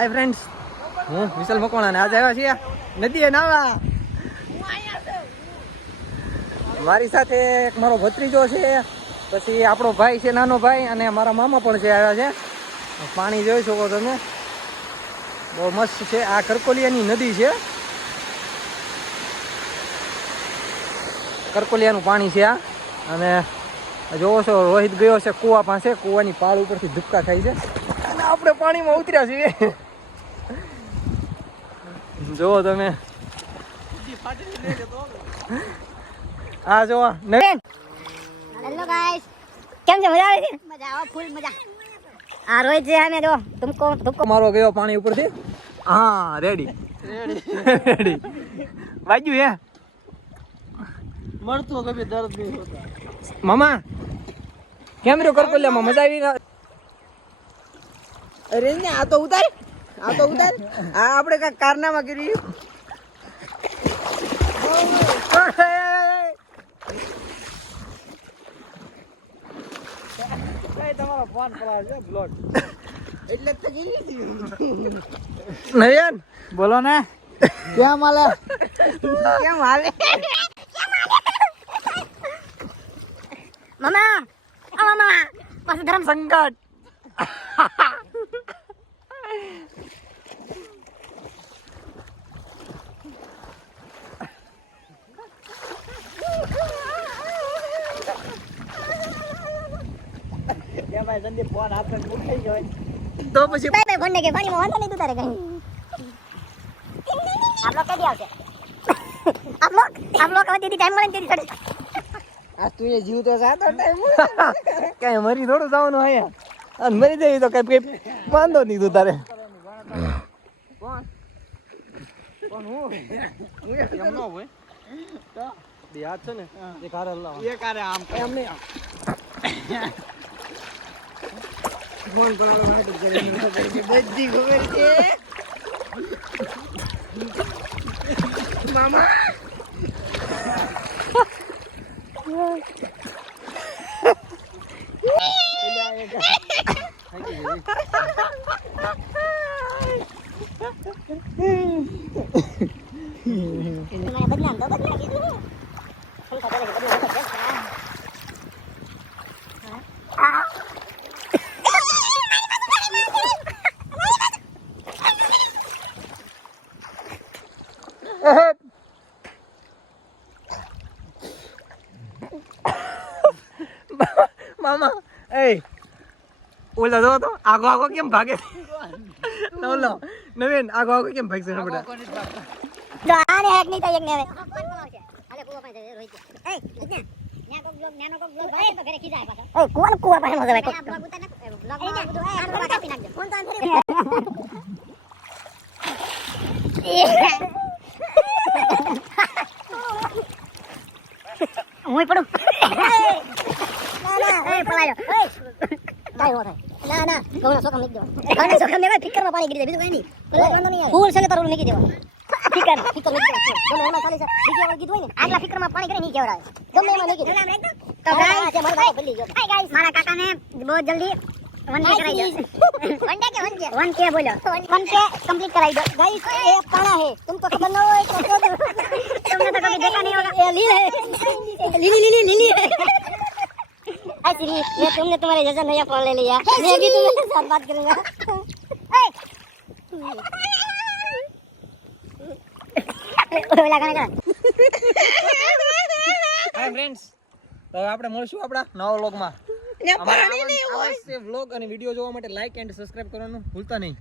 Hi friends, હું વિશાલ મકવાણા ને આજે આવ્યા છીએ નદીએ નાવા. મારી સાથે એક મારો ભત્રીજો છે, પછી આપણો ભાઈ છે નાનો ભાઈ, અને મારા મામા પણ છે આવ્યા છે. પાણી જોઈ શકો તમે, બહુ મસ્ત છે. આ કરકોલિયાની નદી છે, કરકોલિયાનું પાણી છે આ. અને જોવો છો રોહિત ગયો છે કૂવા પાસે, કૂવાની પાળ ઉપરથી ધુપકા ખાઈ છે અને આપણે પાણીમાં ઉતર્યા છીએ. જોવો તમે, હા જોવો. હેલો ગાઈસ, કેમ છે? મજા આવે છે? મજા આવે, ફૂલ મજા. આ રોહિત છે, અમે જો તુમકો મારો ગયો પાણી ઉપરથી. હા રેડી રેડી વાગ્યું હે मरतो कभी दर्द नहीं होता. મામા. કેમ રહ્યો કરકોલિયામાં? મજા આવી? અરે ને આ તો ઉતાર, આ તો ઉતાર. આ આપણે કાંઈક કારનામા કરી. તમારો ફોન પડાવે છે બ્લોક એટલે તો નયન બોલો ને, કેમ હાલે? કેમ હાલે? મામા, ઓ મામા, પાછું ધર્મ સંકટ. કેમ ભાઈ સંદીપ ફોન હાથે ઉઠાઈ જાય તો પછી બે ફોન ને કે પાણીમાં વાંધો નહીં તારે કઈ. આપ લોગ કેદી આવશે? આપ લોગ હવે દીદી ટાઈમ મળે ને દીદી ચડે. આ તું એ જીવ તો સાતો ટાઈમ કઈ મરી થોડું જવાનું અહીંયા, અને મરી જઈ તો કઈ વાંધો નહીં. તું તારે કોણ કોણ હું એમ નો હોય તો બે હાથ છે ને એક હારે લાવ, એક આરે આમ એમ નહીં ફોન પર બધી ખબર છે મામા. મને બદનામ તો બદનામ કીધું. શું ખબર છે બદનામ તો બેસ્ટ છે. મામા એ ઓલા જો તો આગો આગો કેમ ભાગે? ઓલો નવીન આગો આગો કેમ ભાગશે? બધા જો આને હેક નહીં થાય એક ને હવે. હાલે કુવા પાસે રોહિત. એ લજ્ઞા ન્યા કો બ્લોગ ન્યાનો કો બ્લોગ ભાઈ તો ઘરે ખીજાય પાછો. એ કોણ કુવા પાસે મજા ભાઈ? બ્લોગ ઉતાર નાખ, બ્લોગ માં બધું આ બ્લોગ કાપી નાખજો. ફોન તો આમ ફરી. હું પડું. ના ના એ પલાયો. એ કાઈ હો થાય. ના ના ગૌના સોકમ મૂકી દેવા. ગૌના સોકમ ને ફિકરમાં પાણી ગીરી દે, બીજું કઈ નહીં. વાંધો નહીં આવે. ફૂલ છે ને તારું મૂકી દેવા. ફિકર મૂકી દેવા. ગમે એમાં ખાલી છે બીજી વાર કીધું હોય ને આગલા ફિકરમાં પાણી કરી નહીં કેવડાવે. ગમે એમાં મૂકી દે. તો ગાઈસ જે મારા ભૂલી ગયો. હાય ગાઈસ, મારા કાકાને બહુ જલ્દી 1K કરાઈ દો. 1K બોલો. 1K कंप्लीट कराई दो गाइस. ये पाना है, तुमको खबर न हो तो तुमने तो कभी देखा नहीं होगा. ये लीली है. हाय श्री, मैं तुमने तुम्हारे जैसा नया फोन ले लिया. मैं भी तुम्हारे साथ बात करूंगा. ओला गाना गा. હાય ફ્રેન્ડ્સ, તો આપણે મળશું આપણા નવા વ્લોગમાં. અમારા વ્લોગ અને વિડીયો જોવા માટે લાઈક એન્ડ સબસ્ક્રાઇબ કરવાનું ભૂલતા નહીં.